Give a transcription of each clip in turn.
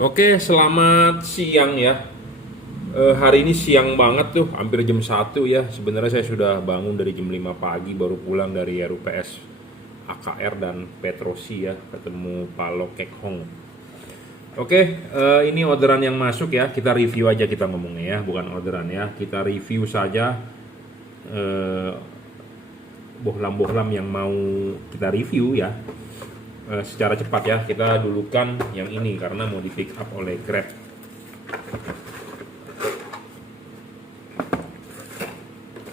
Oke, selamat siang ya. Hari ini siang banget tuh, hampir jam 1 ya. Sebenarnya saya sudah bangun dari jam 5 pagi, baru pulang dari RUPS AKR dan Petrosi ya, ketemu Pak Lo Kek Hong. Oke, ini orderan yang masuk ya. Kita review aja kita ngomongnya ya, bukan orderan ya. Kita review saja eh, bohlam-bohlam yang mau kita review ya. Secara cepat ya, kita dulukan yang ini karena mau di pick up oleh Grab.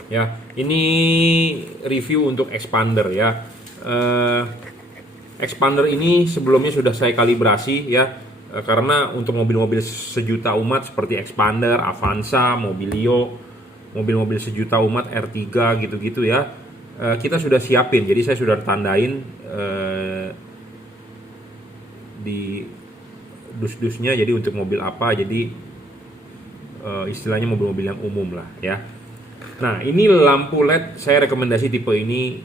Ya, ini review untuk expander ya. Expander ini sebelumnya sudah saya kalibrasi ya, karena untuk mobil-mobil sejuta umat seperti Expander, Avanza, Mobilio, mobil-mobil sejuta umat R3 gitu-gitu ya, kita sudah siapin. Jadi saya sudah tandain di dus-dusnya, jadi untuk mobil apa, jadi istilahnya mobil-mobil yang umum lah ya. Nah, ini lampu LED saya rekomendasi tipe ini,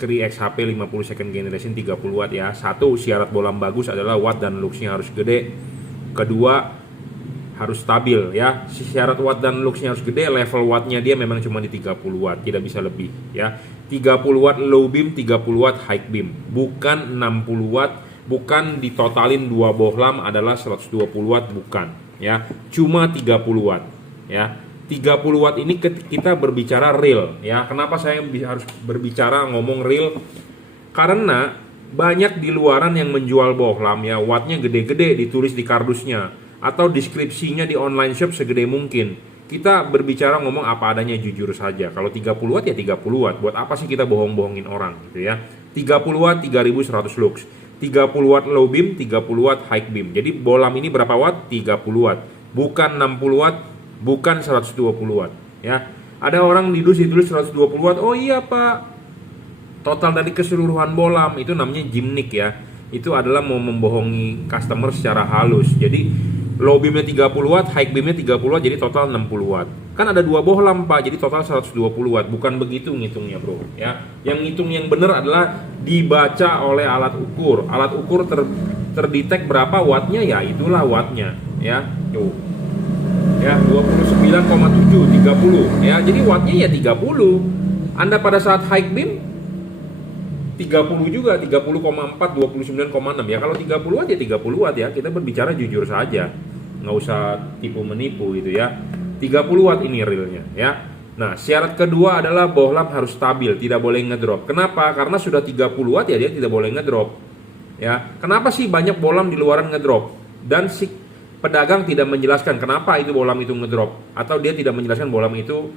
Cree XHP 50 second generation 30 watt ya. Satu, syarat bohlam bagus adalah watt dan luxnya harus gede. Kedua, harus stabil ya. Syarat watt dan luxnya harus gede, level wattnya dia memang cuma di 30 watt, tidak bisa lebih ya. 30 watt low beam, 30 watt high beam, bukan 60 watt, bukan ditotalin 2 bohlam adalah 120 watt, bukan ya. Cuma 30 watt ya. 30 watt ini kita berbicara real ya. Kenapa saya harus berbicara ngomong real? Karena banyak di luaran yang menjual bohlam ya, wattnya gede-gede ditulis di kardusnya atau deskripsinya di online shop segede mungkin. Kita berbicara ngomong apa adanya, jujur saja. Kalau 30 watt ya 30 watt. Buat apa sih kita bohong-bohongin orang gitu ya. 30 watt 3100 lux. 30 watt low beam, 30 watt high beam. Jadi bohlam ini berapa watt? 30 watt. Bukan 60 watt, bukan 120 watt ya. Ada orang di dus ditulis 120 watt. Oh iya Pak, total dari keseluruhan bohlam itu namanya gimmick ya. Itu adalah mau membohongi customer secara halus. Jadi low beamnya 30 watt, high beamnya 30 watt, jadi total 60 watt. Kan ada 2 bohlam Pak, jadi total 120 watt. Bukan begitu ngitungnya bro ya. Yang ngitung yang benar adalah dibaca oleh alat ukur. Alat ukur terdetek berapa wattnya, ya itulah wattnya ya. Tuh ya, 29,7 30 ya. Jadi wattnya ya 30. Anda pada saat high beam 30 juga, 30,4 29,6 ya. Kalau 30 watt ya 30 watt ya. Kita berbicara jujur saja, nggak usah tipu menipu gitu ya. 30 watt ini realnya ya. Nah, syarat kedua adalah bohlam harus stabil, tidak boleh ngedrop. Kenapa? Karena sudah 30 watt ya dia tidak boleh ngedrop ya. Kenapa sih banyak bohlam di luaran ngedrop? Dan si pedagang tidak menjelaskan kenapa itu bohlam itu ngedrop, atau dia tidak menjelaskan bohlam itu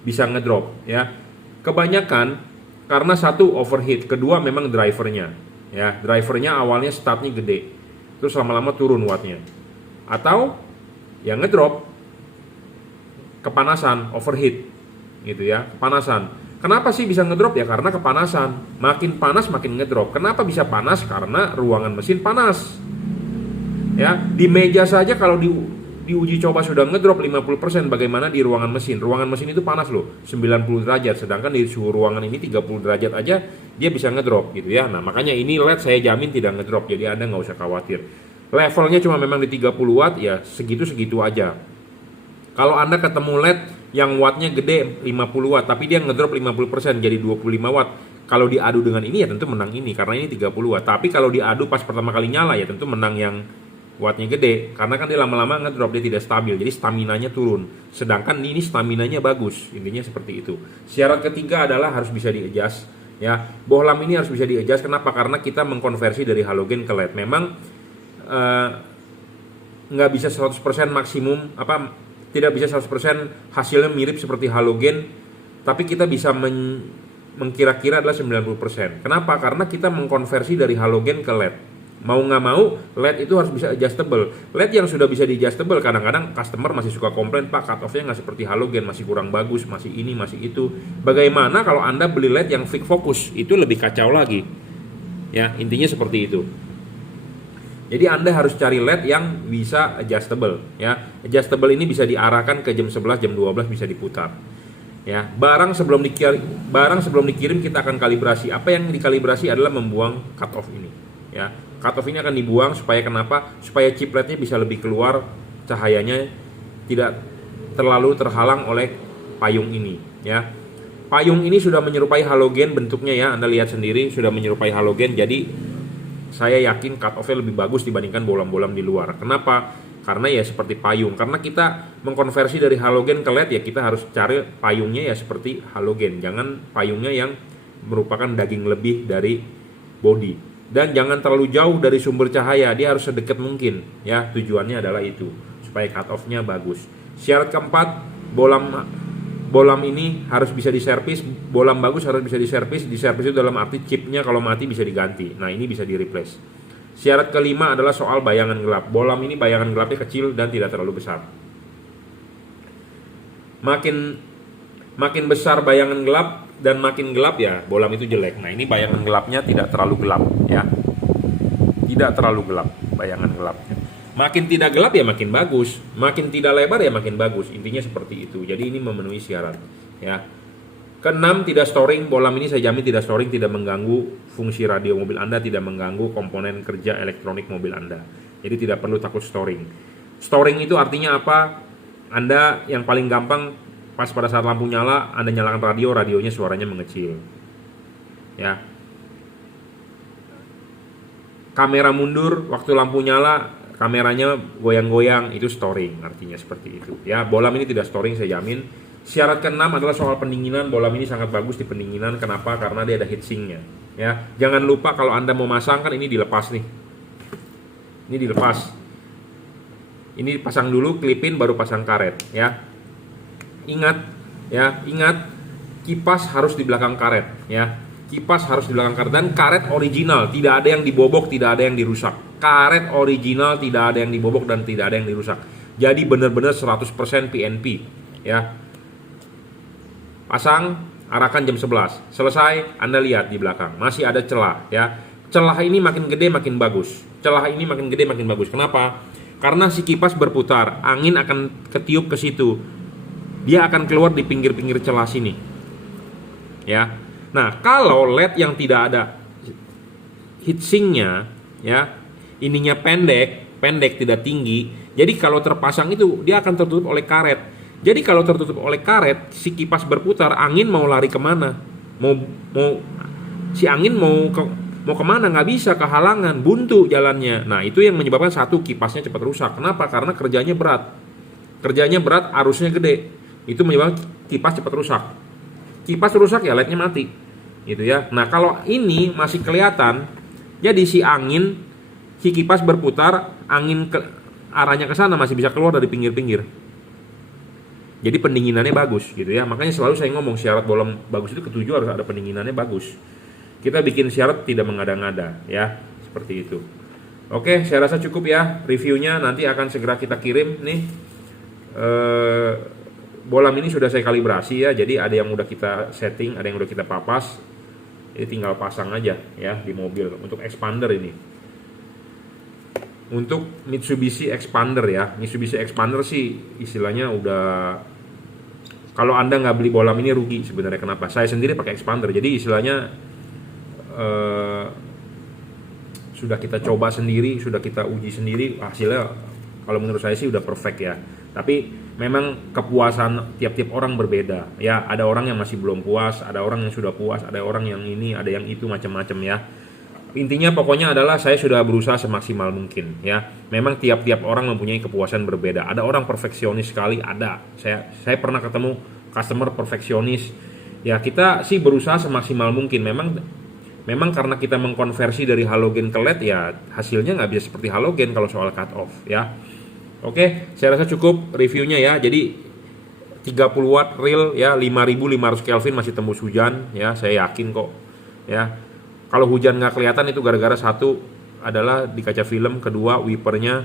bisa ngedrop ya. Kebanyakan karena satu overheat, kedua memang drivernya ya. Drivernya awalnya startnya gede, terus lama-lama turun wattnya, atau yang ngedrop kepanasan, overheat gitu ya, kepanasan. Kenapa sih bisa ngedrop? Ya karena kepanasan, makin panas makin ngedrop. Kenapa bisa panas? Karena ruangan mesin panas ya. Di meja saja kalau diuji coba sudah ngedrop 50%, bagaimana di ruangan mesin? Ruangan mesin itu panas loh, 90 derajat, sedangkan di suhu ruangan ini 30 derajat aja dia bisa ngedrop gitu ya. Nah, makanya ini LED saya jamin tidak ngedrop, jadi Anda nggak usah khawatir. Levelnya cuma memang di 30 watt ya, segitu-segitu aja. Kalau Anda ketemu LED yang wattnya gede 50 watt tapi dia ngedrop 50% jadi 25 watt, kalau diadu dengan ini ya tentu menang ini karena ini 30 watt. Tapi kalau diadu pas pertama kali nyala ya tentu menang yang wattnya gede, karena kan dia lama-lama ngedrop, dia tidak stabil, jadi staminanya turun. Sedangkan ini staminanya bagus, intinya seperti itu. Syarat ketiga adalah harus bisa di-adjust ya. Bohlam ini harus bisa di-adjust. Kenapa? Karena kita mengkonversi dari halogen ke LED. Memang nggak bisa 100% maksimum, tidak bisa 100% hasilnya mirip seperti halogen, tapi kita bisa mengkira-kira adalah 90%. Kenapa? Karena kita mengkonversi dari halogen ke LED. Mau nggak mau LED itu harus bisa adjustable. LED yang sudah bisa di adjustable, kadang-kadang customer masih suka komplain, Pak cut off-nya nggak seperti halogen, masih kurang bagus, masih ini, masih itu. Bagaimana kalau Anda beli LED yang fix focus? Itu lebih kacau lagi ya, intinya seperti itu. Jadi Anda harus cari LED yang bisa adjustable ya. Adjustable ini bisa diarahkan ke jam 11, jam 12 bisa diputar ya. Barang sebelum dikirim kita akan kalibrasi. Apa yang dikalibrasi adalah membuang cut off ini ya. Cut off ini akan dibuang supaya kenapa? Supaya chipletnya bisa lebih keluar, cahayanya tidak terlalu terhalang oleh payung ini ya. Payung ini sudah menyerupai halogen bentuknya ya, Anda lihat sendiri sudah menyerupai halogen. Jadi saya yakin cut off-nya lebih bagus dibandingkan bolam-bolam di luar. Kenapa? Karena ya seperti payung. Karena kita mengkonversi dari halogen ke LED ya, kita harus cari payungnya ya seperti halogen. Jangan payungnya yang merupakan daging lebih dari body. Dan jangan terlalu jauh dari sumber cahaya, dia harus sedekat mungkin ya. Tujuannya adalah itu, supaya cut off-nya bagus. Syarat keempat, bolam ini harus bisa diservis. Bolam bagus harus bisa diservis. Diservis itu dalam arti chipnya kalau mati bisa diganti. Nah, ini bisa di replace. Syarat kelima adalah soal bayangan gelap. Bolam ini bayangan gelapnya kecil dan tidak terlalu besar. Makin besar bayangan gelap dan makin gelap ya bolam itu jelek. Nah, ini bayangan gelapnya tidak terlalu gelap ya. Tidak terlalu gelap bayangan gelapnya. Makin tidak gelap ya makin bagus, makin tidak lebar ya makin bagus. Intinya seperti itu. Jadi ini memenuhi syarat ya. Keenam, tidak storing. Bolam ini saya jamin tidak storing, tidak mengganggu fungsi radio mobil Anda, tidak mengganggu komponen kerja elektronik mobil Anda. Jadi tidak perlu takut storing. Storing itu artinya apa? Anda yang paling gampang pas pada saat lampu nyala, Anda nyalakan radio, radionya suaranya mengecil. Ya. Kamera mundur waktu lampu nyala, kameranya goyang-goyang, itu storing, artinya seperti itu ya. Bolam ini tidak storing, saya jamin. Syarat keenam adalah soal pendinginan. Bolam ini sangat bagus di pendinginan. Kenapa? Karena dia ada heatsinknya ya. Jangan lupa kalau Anda mau masang, kan ini dilepas nih, ini dilepas, ini pasang dulu, klipin, baru pasang karet ya. Ingat ya, ingat kipas harus di belakang karet ya. Kipas harus di belakang karet, dan karet original, tidak ada yang dibobok, tidak ada yang dirusak. Karet original, tidak ada yang dibobok dan tidak ada yang dirusak. Jadi benar-benar 100% PNP ya. Pasang, arahkan jam 11. Selesai, Anda lihat di belakang masih ada celah ya. Celah ini makin gede makin bagus. Celah ini makin gede makin bagus. Kenapa? Karena si kipas berputar, angin akan ketiup ke situ. Dia akan keluar di pinggir-pinggir celah sini. Ya. Nah, kalau LED yang tidak ada heatsinknya ya, ininya pendek tidak tinggi. Jadi kalau terpasang itu dia akan tertutup oleh karet. Jadi kalau tertutup oleh karet, si kipas berputar, angin mau lari kemana? Si angin mau kemana? Nggak bisa, kehalangan, buntu jalannya. Nah, itu yang menyebabkan satu, kipasnya cepat rusak. Kenapa? Karena kerjanya berat. Kerjanya berat, arusnya gede. Itu menyebabkan kipas cepat rusak. Kipas rusak ya LED-nya mati. Gitu ya. Nah, kalau ini masih kelihatan, jadi si kipas berputar, angin arahnya ke sana masih bisa keluar dari pinggir-pinggir. Jadi pendinginannya bagus gitu ya. Makanya selalu saya ngomong syarat bolam bagus itu ketujuh harus ada pendinginannya bagus. Kita bikin syarat tidak mengada-ngada ya, seperti itu. Oke, saya rasa cukup ya reviewnya. Nanti akan segera kita kirim nih. Bolam ini sudah saya kalibrasi ya. Jadi ada yang udah kita setting, ada yang udah kita papas. Jadi tinggal pasang aja ya di mobil. Untuk expander ini, untuk Mitsubishi Expander ya. Mitsubishi Expander sih istilahnya udah, kalau Anda nggak beli bolam ini rugi sebenarnya. Kenapa? Saya sendiri pakai Expander, jadi istilahnya sudah kita coba sendiri, sudah kita uji sendiri, hasilnya kalau menurut saya sih udah perfect ya. Tapi memang kepuasan tiap-tiap orang berbeda ya. Ada orang yang masih belum puas, ada orang yang sudah puas, ada orang yang ini, ada yang itu, macam-macam ya. Intinya pokoknya adalah saya sudah berusaha semaksimal mungkin ya. Memang tiap-tiap orang mempunyai kepuasan berbeda. Ada orang perfeksionis sekali, ada. Saya pernah ketemu customer perfeksionis. Ya, kita sih berusaha semaksimal mungkin. Memang karena kita mengkonversi dari halogen ke LED ya, hasilnya nggak bisa seperti halogen kalau soal cut off ya. Oke, saya rasa cukup reviewnya ya. Jadi 30 watt real ya, 5500 Kelvin masih tembus hujan ya, saya yakin kok ya. Kalau hujan nggak kelihatan itu gara-gara satu adalah di kaca film, kedua wipernya,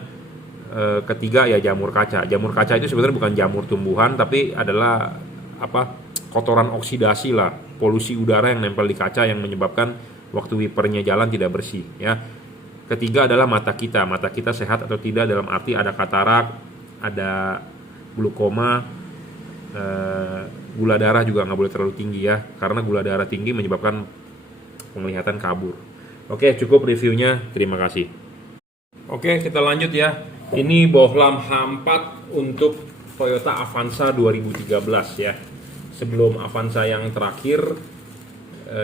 ketiga ya jamur kaca. Jamur kaca itu sebenarnya bukan jamur tumbuhan, tapi adalah kotoran oksidasi lah, polusi udara yang nempel di kaca yang menyebabkan waktu wipernya jalan tidak bersih ya. Ketiga adalah mata kita sehat atau tidak, dalam arti ada katarak, ada glukoma, gula darah juga nggak boleh terlalu tinggi ya, karena gula darah tinggi menyebabkan penglihatan kabur. Oke, cukup reviewnya. Terima kasih. Oke, kita lanjut ya. Ini bohlam H4 untuk Toyota Avanza 2013 ya. Sebelum Avanza yang terakhir,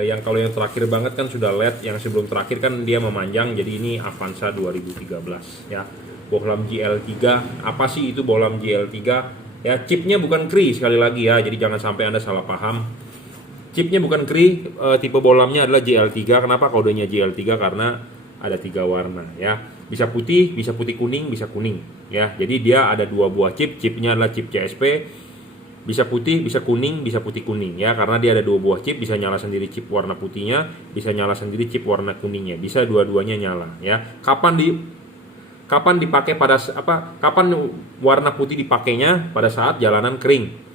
yang kalau yang terakhir banget kan sudah LED, yang sebelum terakhir kan dia memanjang, jadi ini Avanza 2013 ya. Bohlam GL3, apa sih itu bohlam GL3? Ya, chipnya bukan Cree sekali lagi ya, jadi jangan sampai Anda salah paham. Chipnya bukan Cree, tipe bohlamnya adalah GL3. Kenapa kodenya GL3? Karena ada 3 warna ya. Bisa putih kuning, bisa kuning ya. Jadi dia ada 2 buah chip, chipnya adalah chip CSP. Bisa putih, bisa kuning, bisa putih kuning ya, karena dia ada 2 buah chip, bisa nyala sendiri chip warna putihnya, bisa nyala sendiri chip warna kuningnya, bisa dua-duanya nyala ya. Kapan dipakai kapan warna putih dipakainya? Pada saat jalanan kering.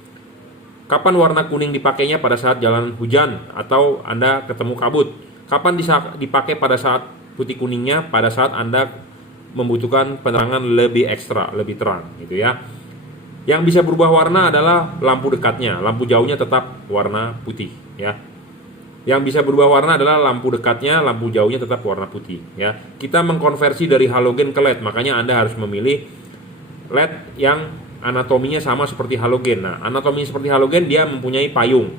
Kapan warna kuning dipakainya? Pada saat jalanan hujan atau Anda ketemu kabut. Kapan dipakai pada saat putih kuningnya? Pada saat Anda membutuhkan penerangan lebih ekstra, lebih terang gitu ya. Yang bisa berubah warna adalah lampu dekatnya, lampu jauhnya tetap warna putih ya. Yang bisa berubah warna adalah lampu dekatnya, lampu jauhnya tetap warna putih ya. Kita mengkonversi dari halogen ke LED, makanya Anda harus memilih LED yang anatominya sama seperti halogen. Nah, anatominya seperti halogen, dia mempunyai payung.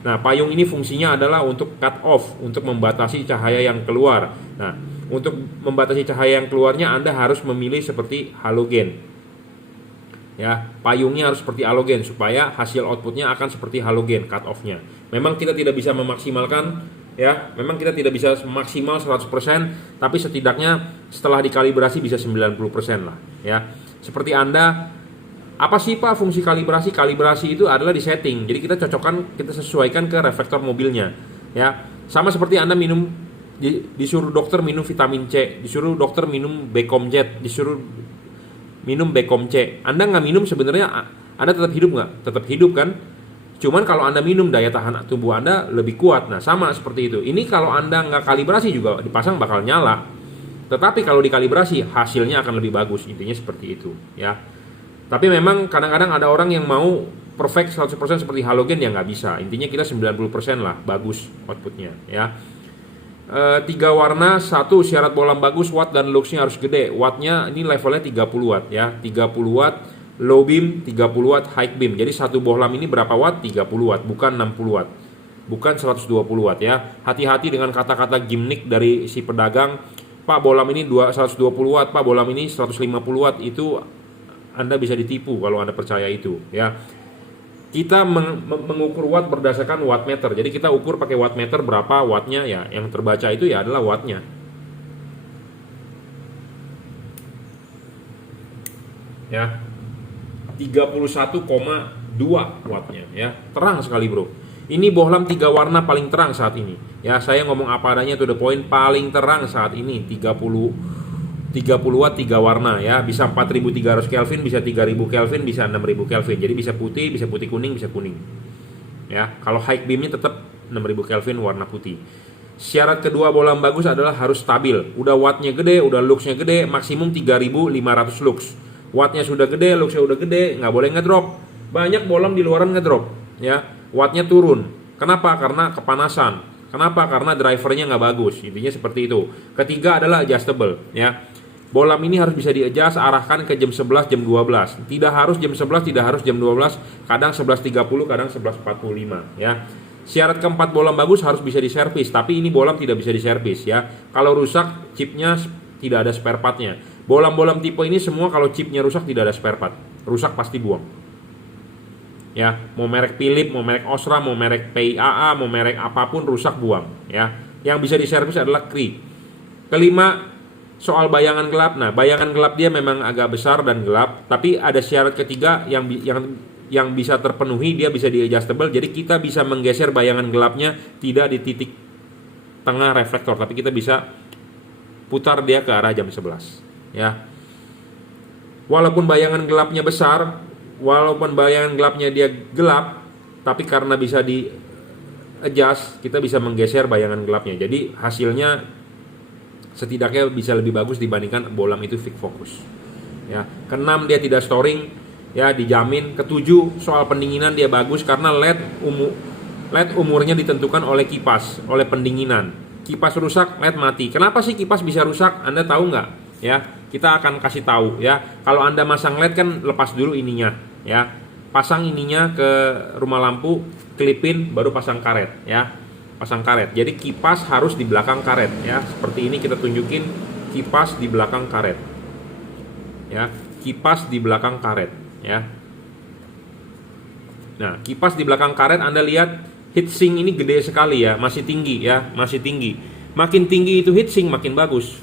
Nah, payung ini fungsinya adalah untuk cut off, untuk membatasi cahaya yang keluar. Nah, untuk membatasi cahaya yang keluarnya Anda harus memilih seperti halogen. Ya, payungnya harus seperti halogen supaya hasil outputnya akan seperti halogen cut off-nya. Memang kita tidak bisa memaksimalkan ya, memang kita tidak bisa maksimal 100%, tapi setidaknya setelah dikalibrasi bisa 90% lah ya. Seperti Anda, apa sih Pak fungsi kalibrasi? Kalibrasi itu adalah di setting. Jadi kita cocokkan, kita sesuaikan ke reflektor mobilnya ya. Sama seperti Anda disuruh dokter minum vitamin C, disuruh dokter minum Becomjet, disuruh minum Becom C. Anda nggak minum sebenarnya Anda tetap hidup nggak? Tetap hidup kan? Cuman kalau Anda minum daya tahan tubuh Anda lebih kuat. Nah sama seperti itu. Ini kalau Anda nggak kalibrasi juga dipasang bakal nyala. Tetapi kalau dikalibrasi hasilnya akan lebih bagus. Intinya seperti itu ya. Tapi memang kadang-kadang ada orang yang mau perfect 100% seperti halogen ya nggak bisa. Intinya kita 90% lah bagus outputnya ya. 3 warna, 1 syarat bohlam bagus, watt dan luxnya harus gede. Wattnya ini levelnya 30 watt ya, 30 watt low beam, 30 watt high beam. Jadi satu bohlam ini berapa watt? 30 watt, bukan 60 watt, bukan 120 watt ya. Hati-hati dengan kata-kata gimmick dari si pedagang. Pak bohlam ini 120 watt, Pak bohlam ini 150 watt. Itu Anda bisa ditipu kalau Anda percaya itu ya. Kita mengukur watt berdasarkan wattmeter. Jadi kita ukur pakai wattmeter berapa wattnya ya. Yang terbaca itu ya adalah wattnya. Ya. 31,2 wattnya ya. Terang sekali bro. Ini bohlam 3 warna paling terang saat ini. Ya, saya ngomong apa adanya to the point, paling terang saat ini 30 watt 3 warna ya, bisa 4300 Kelvin, bisa 3000 Kelvin, bisa 6000 Kelvin. Jadi bisa putih kuning, bisa kuning. Ya, kalau high beamnya tetap 6000 Kelvin warna putih. Syarat kedua bohlam bagus adalah harus stabil. Udah wattnya gede, udah luxnya gede, maksimum 3500 lux. Wattnya sudah gede, luxnya udah gede, nggak boleh ngedrop. Banyak bohlam di luaran ngedrop ya. Wattnya turun. Kenapa? Karena kepanasan. Kenapa? Karena drivernya nggak bagus. Intinya seperti itu. Ketiga adalah adjustable ya. Bohlam ini harus bisa di-adjust, arahkan ke jam 11, jam 12. Tidak harus jam 11, tidak harus jam 12, kadang 11.30, kadang 11.45 ya. Syarat keempat bohlam bagus harus bisa diservis, tapi ini bohlam tidak bisa diservis ya. Kalau rusak, chipnya tidak ada spare partnya. Bohlam-bohlam tipe ini semua kalau chipnya rusak tidak ada spare part. Rusak pasti buang. Ya, mau merek Philips, mau merek Osram, mau merek PIAA, mau merek apapun rusak buang ya. Yang bisa diservis adalah Cree. Kelima, soal bayangan gelap. Nah, bayangan gelap dia memang agak besar dan gelap, tapi ada syarat ketiga yang bisa terpenuhi, dia bisa di-adjustable. Jadi kita bisa menggeser bayangan gelapnya tidak di titik tengah reflektor, tapi kita bisa putar dia ke arah jam 11 ya. Walaupun bayangan gelapnya besar, walaupun bayangan gelapnya dia gelap, tapi karena bisa di-adjust, kita bisa menggeser bayangan gelapnya. Jadi hasilnya setidaknya bisa lebih bagus dibandingkan bohlam itu fix fokus ya. Keenam, dia tidak storing ya, dijamin. Ketujuh, soal pendinginan dia bagus karena LED umurnya ditentukan oleh kipas, oleh pendinginan kipas rusak, LED mati. Kenapa sih kipas bisa rusak? Anda tahu nggak? Ya, kita akan kasih tahu ya. Kalau Anda masang LED kan lepas dulu ininya, ya. Pasang ininya ke rumah lampu, klipin, baru pasang karet, ya. Pasang karet. Jadi kipas harus di belakang karet, ya. Seperti ini kita tunjukin kipas di belakang karet, ya. Kipas di belakang karet, ya. Nah, kipas di belakang karet Anda lihat heatsink ini gede sekali ya, masih tinggi ya, masih tinggi. Makin tinggi itu heatsink makin bagus.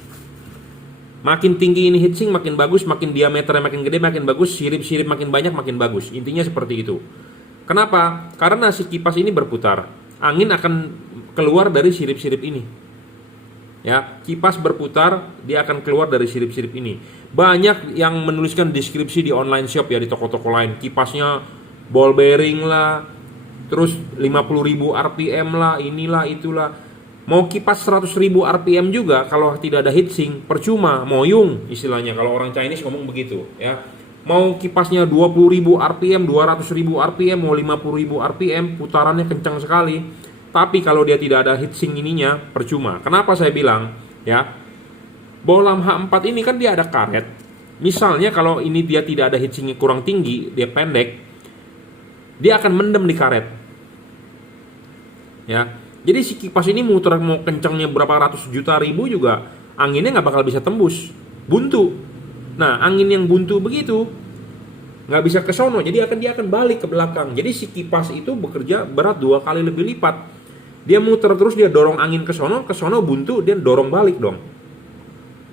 Makin tinggi ini heatsink makin bagus, makin diameternya makin gede makin bagus, sirip-sirip makin banyak makin bagus. Intinya seperti itu. Kenapa? Karena si kipas ini berputar. Angin akan keluar dari sirip-sirip ini. Ya, kipas berputar, dia akan keluar dari sirip-sirip ini. Banyak yang menuliskan deskripsi di online shop ya, di toko-toko lain. Kipasnya ball bearing lah, terus 50.000 RPM lah, inilah itulah. Mau kipas 100.000 RPM juga kalau tidak ada heatsink percuma, moyung istilahnya kalau orang Chinese ngomong begitu ya. Mau kipasnya 20.000 RPM, 200.000 RPM, mau 50.000 RPM, putarannya kencang sekali. Tapi kalau dia tidak ada heatsink ininya percuma. Kenapa saya bilang ya? Bohlam H4 ini kan dia ada karet. Misalnya kalau ini dia tidak ada heatsinknya kurang tinggi, dia pendek, dia akan mendem di karet. Ya, jadi si kipas ini muter mau kencangnya berapa ratus juta ribu juga anginnya nggak bakal bisa tembus, buntu. Nah, angin yang buntu begitu nggak bisa ke sono, jadi dia akan balik ke belakang. Jadi si kipas itu bekerja berat 2 kali lebih lipat. Dia muter terus, dia dorong angin ke sono buntu, dia dorong balik dong.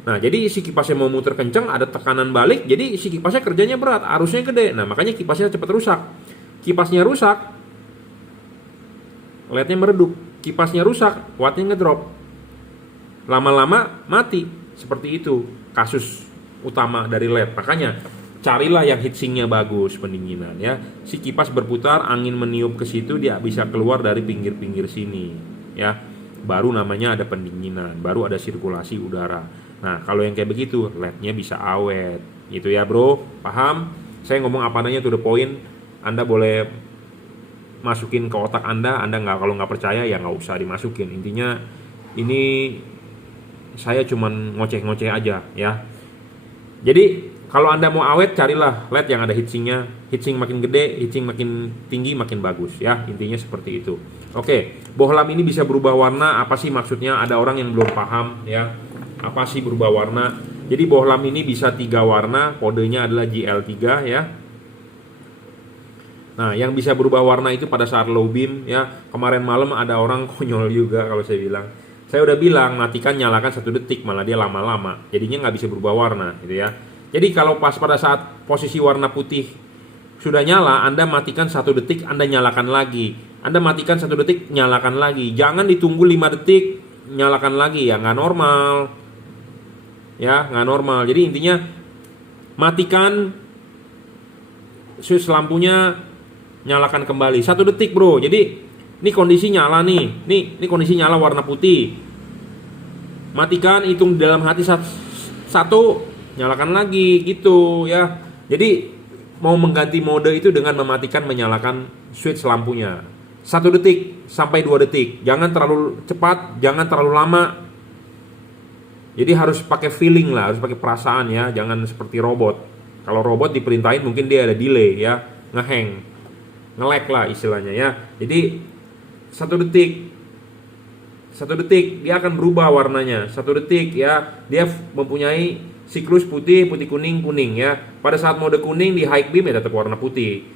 Nah, jadi si kipasnya mau muter kencang, ada tekanan balik, jadi si kipasnya kerjanya berat, arusnya gede. Nah, makanya kipasnya cepat rusak. Kipasnya rusak, LED-nya meredup. Kipasnya rusak, wattnya ngedrop. Lama-lama mati. Seperti itu kasus utama dari LED. Makanya carilah yang heatsinknya bagus, pendinginan ya. Si kipas berputar, angin meniup ke situ, dia bisa keluar dari pinggir-pinggir sini ya. Baru namanya ada pendinginan, baru ada sirkulasi udara. Nah, kalau yang kayak begitu, LED-nya bisa awet. Gitu ya, Bro. Paham? Saya ngomong apa adanya, to the point. Anda boleh masukin ke otak Anda kalau nggak percaya ya nggak usah dimasukin. Intinya ini saya cuman ngoceh-ngoceh aja ya. Jadi kalau Anda mau awet, carilah LED yang ada heatsinknya. Heatsink makin gede, heatsink makin tinggi makin bagus ya. Intinya seperti itu. Oke, bohlam ini bisa berubah warna. Apa sih maksudnya? Ada orang yang belum paham ya. Apa sih berubah warna? Jadi bohlam ini bisa 3 warna, kodenya adalah GL3 ya. Nah, yang bisa berubah warna itu pada saat low beam ya. Kemarin malam ada orang konyol juga kalau saya bilang. Saya udah bilang matikan, nyalakan 1 detik, malah dia lama-lama. Jadinya nggak bisa berubah warna gitu ya. Jadi kalau pas pada saat posisi warna putih sudah nyala, Anda matikan 1 detik, Anda nyalakan lagi. Anda matikan 1 detik, nyalakan lagi. Jangan ditunggu 5 detik, nyalakan lagi, ya nggak normal. Ya, nggak normal. Jadi intinya matikan switch lampunya, nyalakan kembali 1 detik, Bro. Jadi ini kondisi nyala nih. Ini kondisi nyala warna putih. Matikan, hitung dalam hati 1, nyalakan lagi gitu ya. Jadi mau mengganti mode itu dengan mematikan menyalakan switch lampunya 1 detik sampai 2 detik. Jangan terlalu cepat, jangan terlalu lama. Jadi harus pakai feeling lah, harus pakai perasaan ya. Jangan seperti robot. Kalau robot diperintahin mungkin dia ada delay ya, ngehang, nge-lag lah istilahnya ya. Jadi 1 detik dia akan berubah warnanya. 1 detik ya, dia mempunyai siklus putih, kuning ya. Pada saat mode kuning di high beam ya tetap warna putih.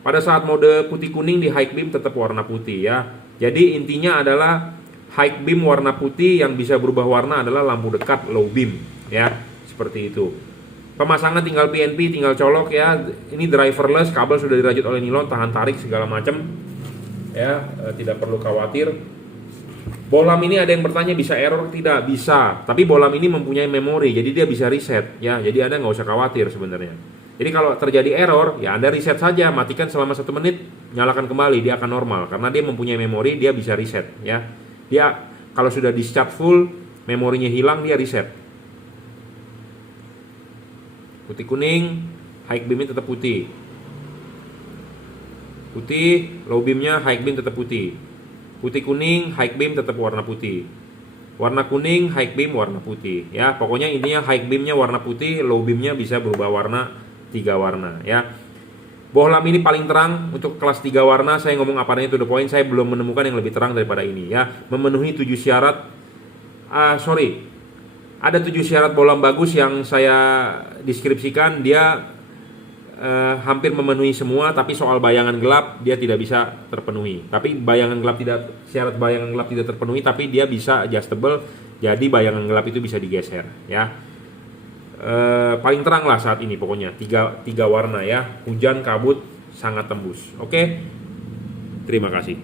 Pada saat mode putih kuning di high beam tetap warna putih ya. Jadi intinya adalah high beam warna putih, yang bisa berubah warna adalah lampu dekat low beam ya. Seperti itu. Pemasangan tinggal PNP, tinggal colok ya. Ini driverless, kabel sudah dirajut oleh nilon, tahan tarik segala macam. Ya, tidak perlu khawatir. Bohlam ini ada yang bertanya bisa error? Tidak, bisa. Tapi bohlam ini mempunyai memori, jadi dia bisa reset ya. Jadi Anda nggak usah khawatir sebenarnya. Jadi kalau terjadi error, ya Anda reset saja, matikan selama 1 menit, nyalakan kembali, dia akan normal karena dia mempunyai memori, dia bisa reset ya. Dia kalau sudah di-charge full, memorinya hilang, dia reset. Putih kuning, high beamnya tetap putih. Putih, low beamnya high beam tetap putih. Putih kuning, high beam tetap warna putih. Warna kuning high beam warna putih ya. Pokoknya intinya high beamnya warna putih, low beamnya bisa berubah warna 3 warna ya. Bohlam ini paling terang untuk kelas 3 warna. Saya ngomong apa adanya to the point. Saya belum menemukan yang lebih terang daripada ini ya. Memenuhi 7 syarat. Ada 7 syarat bohlam bagus yang saya deskripsikan. Dia hampir memenuhi semua, tapi soal bayangan gelap dia tidak bisa terpenuhi. Tapi syarat bayangan gelap tidak terpenuhi, tapi dia bisa adjustable. Jadi bayangan gelap itu bisa digeser ya. Paling terang lah saat ini pokoknya tiga warna ya. Hujan, kabut sangat tembus. Oke, terima kasih.